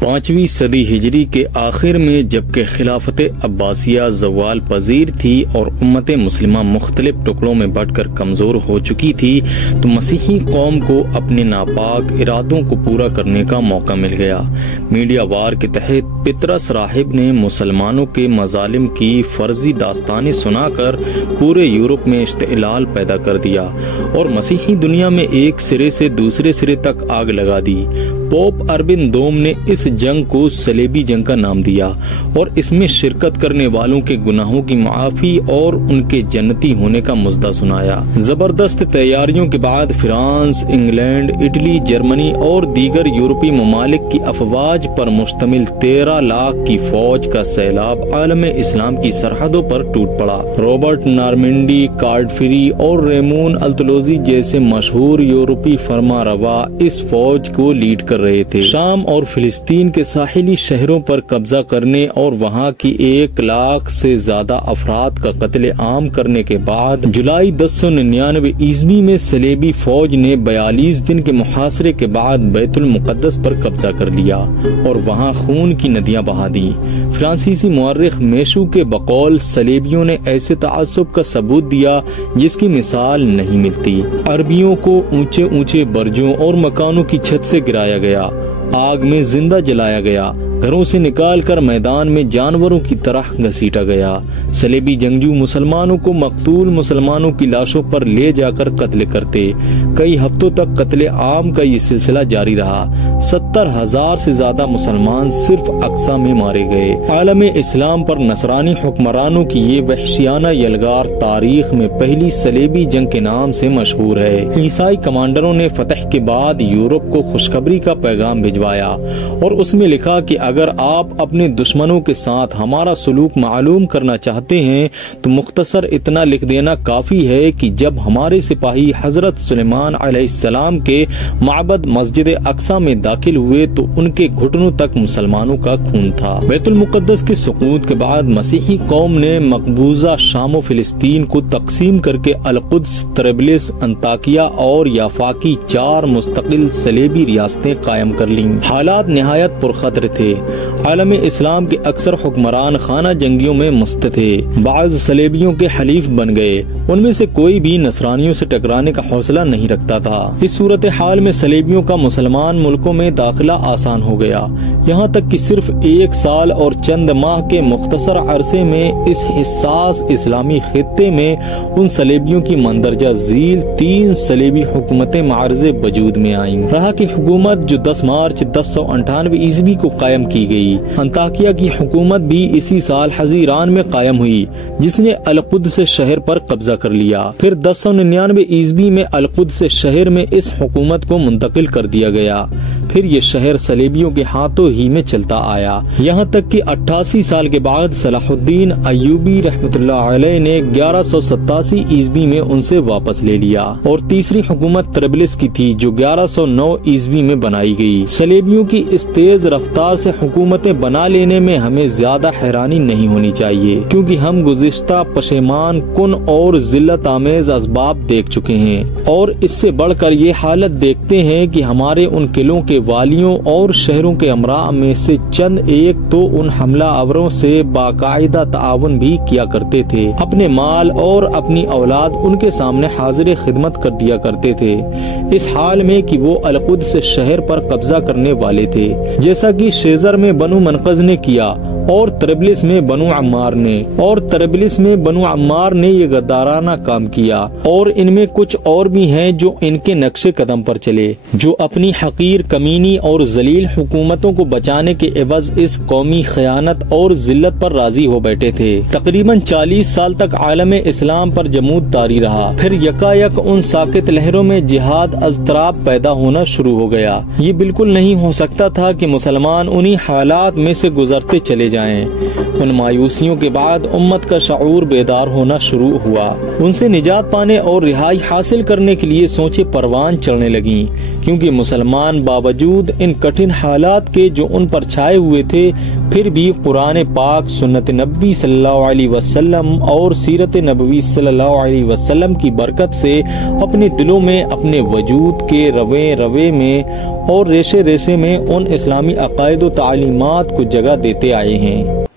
5ویں صدی ہجری کے آخر میں جبکہ خلافت عباسیہ زوال پذیر تھی اور امت مسلمہ مختلف ٹکڑوں میں بٹ کر کمزور ہو چکی تھی تو مسیحی قوم کو اپنے ناپاک ارادوں کو پورا کرنے کا موقع مل گیا۔ میڈیا وار کے تحت پطرس راہب نے مسلمانوں کے مظالم کی فرضی داستانیں سنا کر پورے یورپ میں اشتعال پیدا کر دیا اور مسیحی دنیا میں ایک سرے سے دوسرے سرے تک آگ لگا دی۔ پوپ اربن دوم نے اس جنگ کو صلیبی جنگ کا نام دیا اور اس میں شرکت کرنے والوں کے گناہوں کی معافی اور ان کے جنتی ہونے کا مژدہ سنایا۔ زبردست تیاریوں کے بعد فرانس، انگلینڈ، اٹلی، جرمنی اور دیگر یورپی ممالک کی افواج پر مشتمل 13 لاکھ کی فوج کا سیلاب عالم اسلام کی سرحدوں پر ٹوٹ پڑا۔ رابرٹ نارمنڈی، کارڈفری اور ریمون التلوزی جیسے مشہور یورپی فرما روا اس فوج کو لیڈ کر رہے تھے۔ شام اور فلسطین کے ساحلی شہروں پر قبضہ کرنے اور وہاں کی 1 لاکھ سے زیادہ افراد کا قتل عام کرنے کے بعد جولائی 1099 عیسوی میں صلیبی فوج نے 42 دن کے محاصرے کے بعد بیت المقدس پر قبضہ کر لیا اور وہاں خون کی ندیاں بہا دی۔ فرانسیسی مورخ میشو کے بقول صلیبیوں نے ایسے تعصب کا ثبوت دیا جس کی مثال نہیں ملتی۔ عربیوں کو اونچے اونچے برجوں اور مکانوں کی چھت سے گرایا گیا، آگ میں زندہ جلایا گیا، گھروں سے نکال کر میدان میں جانوروں کی طرح گھسیٹا گیا۔ صلیبی جنگجو مسلمانوں کو مقتول مسلمانوں کی لاشوں پر لے جا کر قتل کرتے۔ کئی ہفتوں تک قتل عام کا یہ سلسلہ جاری رہا۔ 70,000 سے زیادہ مسلمان صرف اقصی میں مارے گئے۔ عالم اسلام پر نصرانی حکمرانوں کی یہ وحشیانہ یلغار تاریخ میں پہلی صلیبی جنگ کے نام سے مشہور ہے۔ عیسائی کمانڈروں نے فتح کے بعد یورپ کو خوشخبری کا پیغام بھجوایا اور اس میں لکھا کہ اگر آپ اپنے دشمنوں کے ساتھ ہمارا سلوک معلوم کرنا چاہتے ہیں تو مختصر اتنا لکھ دینا کافی ہے کہ جب ہمارے سپاہی حضرت سلیمان علیہ السلام کے معبد مسجد اقصی میں داخل ہوئے تو ان کے گھٹنوں تک مسلمانوں کا خون تھا۔ بیت المقدس کے سقوط کے بعد مسیحی قوم نے مقبوضہ شام و فلسطین کو تقسیم کر کے القدس، طرابلس، انطاکیہ اور یافا کی 4 مستقل صلیبی ریاستیں قائم کر لیں۔ حالات نہایت پرخطر تھے۔ عالم اسلام کے اکثر حکمران خانہ جنگیوں میں مست تھے۔ بعض صلیبیوں کے حلیف بن گئے، ان میں سے کوئی بھی نصرانیوں سے ٹکرانے کا حوصلہ نہیں رکھتا تھا۔ اس صورتحال میں صلیبیوں کا مسلمان ملکوں میں داخلہ آسان ہو گیا، یہاں تک کہ صرف 1 سال اور چند ماہ کے مختصر عرصے میں اس حساس اسلامی خطے میں ان صلیبیوں کی مندرجہ ذیل 3 صلیبی حکومتیں معرض وجود میں آئیں۔ رہا کی حکومت جو 10 مارچ 1098 عیسوی کو قائم کی گئی۔ انطاکیہ کی حکومت بھی اسی سال حزیران میں قائم ہوئی جس نے القدس شہر پر قبضہ کر لیا۔ پھر 1099 عیسوی میں القدس شہر میں اس حکومت کو منتقل کر دیا گیا۔ پھر یہ شہر صلیبیوں کے ہاتھوں ہی میں چلتا آیا، یہاں تک کہ 88 سال کے بعد صلاح الدین ایوبی رحمۃ اللہ علیہ نے 1187 عیسوی میں ان سے واپس لے لیا اور تیسری حکومت طرابلس کی تھی جو 1109 عیسوی میں بنائی گئی۔ صلیبیوں کی اس تیز رفتار سے حکومتیں بنا لینے میں ہمیں زیادہ حیرانی نہیں ہونی چاہیے، کیونکہ ہم گزشتہ پشیمان کن اور ذلت آمیز اسباب دیکھ چکے ہیں اور اس سے بڑھ کر یہ حالت دیکھتے ہیں کہ ہمارے ان قلعوں کے والیوں اور شہروں کے امراء میں سے چند ایک تو ان حملہ آوروں سے باقاعدہ تعاون بھی کیا کرتے تھے، اپنے مال اور اپنی اولاد ان کے سامنے حاضر خدمت کر دیا کرتے تھے، اس حال میں کہ وہ القدس شہر پر قبضہ کرنے والے تھے، جیسا کہ شیزر میں بنو منقذ نے کیا اور طرابلس میں بنو عمار نے یہ غدارانہ کام کیا، اور ان میں کچھ اور بھی ہیں جو ان کے نقش قدم پر چلے، جو اپنی حقیر کمینی اور ذلیل حکومتوں کو بچانے کے عوض اس قومی خیانت اور ذلت پر راضی ہو بیٹھے تھے۔ تقریباً 40 سال تک عالم اسلام پر جمود طاری رہا، پھر یکایک ان ساکت لہروں میں جہاد اضطراب پیدا ہونا شروع ہو گیا۔ یہ بالکل نہیں ہو سکتا تھا کہ مسلمان انہی حالات میں سے گزرتے چلے جائیں۔ ان مایوسیوں کے بعد امت کا شعور بیدار ہونا شروع ہوا، ان سے نجات پانے اور رہائی حاصل کرنے کے لیے سوچیں پروان چڑھنے لگیں، کیونکہ مسلمان باوجود ان کٹھن حالات کے جو ان پر چھائے ہوئے تھے پھر بھی قرآن پاک، سنت نبوی صلی اللہ علیہ وسلم اور سیرت نبوی صلی اللہ علیہ وسلم کی برکت سے اپنے دلوں میں، اپنے وجود کے روے میں اور ریشے ریشے میں ان اسلامی عقائد و تعلیمات کو جگہ دیتے آئے ہیں۔